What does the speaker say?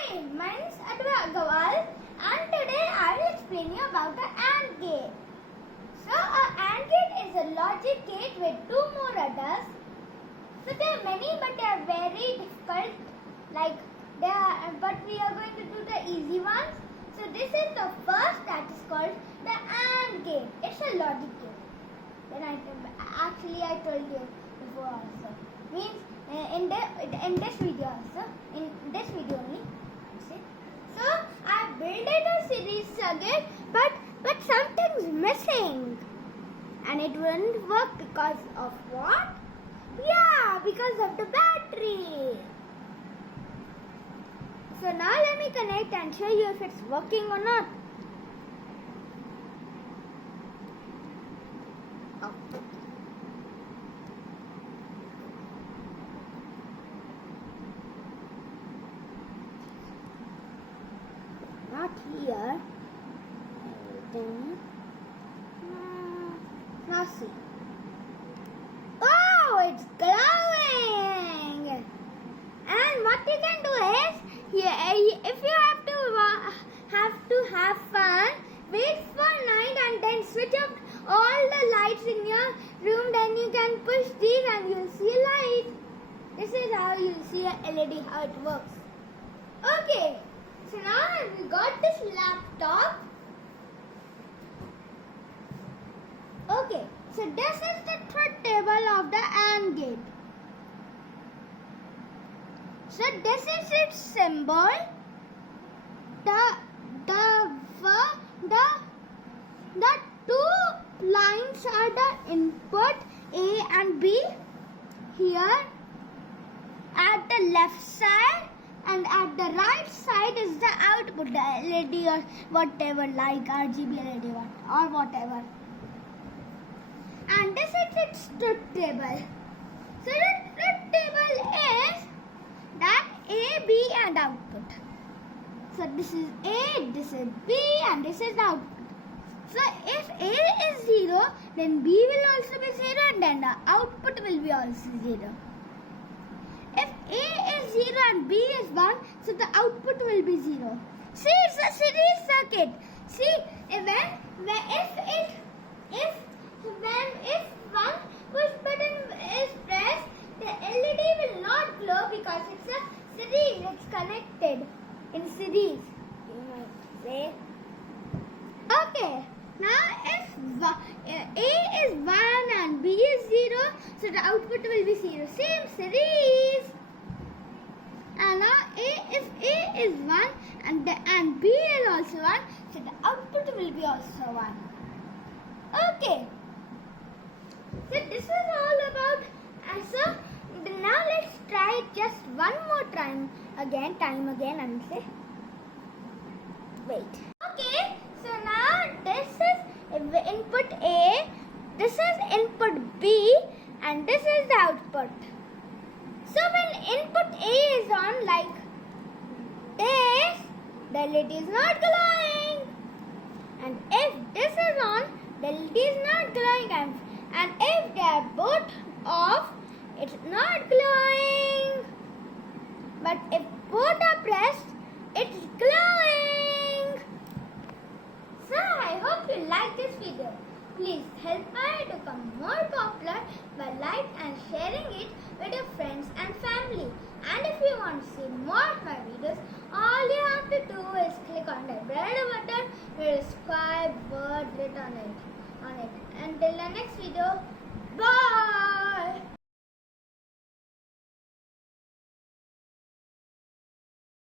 Hi, my name is Advay Agarwal and today I will explain you about the AND gate. So an AND gate is a logic gate with two more others. So there are many but they are very difficult. But we are going to do the easy ones. So this is the first that is called the AND gate. It's a logic gate. Then I told you before also. Means in this video also. In this video only. So I built a series again, but something's missing, and it wouldn't work because of what? Yeah, because of the battery. So now let me connect and show you if it's working or not. Oh. Not here. Now see. Oh, it's glowing. And what you can do is, if you have to have fun, wait for night and then switch off all the lights in your room. Then you can push these and you'll see a light. This is how you'll see a LED, how it works. Okay. So now we got this laptop. Okay, so this is the truth table of the AND gate. So this is its symbol. The two lines are the input A and B here at the left side. And at the right side is the output, the LED or whatever, like RGB LED or whatever. And this is its truth table. So the truth table is that A, B and output. So this is A, this is B and this is the output. So if A is 0, then B will also be 0 and then the output will be also 0. If A is 0 and B is 1, so the output will be 0. See, it's a series circuit. See, if one push button is pressed, the LED will not glow because it's a series. It's connected in series. You might say. Okay. Now, if A is 1 and B is 0, so the output will be 0. Same series. And now, if A is 1 and B is also 1, so the output will be also 1. Okay. So this is all about. So now let's try it just one more time again, and say. Wait. Okay. So now this is input A, this is input B, and this is the output. So when input A is on like this, the LED is not glowing. And if this is on, the LED is not glowing. And if they are both off, it's not glowing. But if both are pressed, it's glowing. So I hope you like this video. Please help me to become more popular by liking and sharing it with your friends and family. And if you want to see more of my videos, all you have to do is click on the red button with a subscribe word written on it. Until the next video, bye.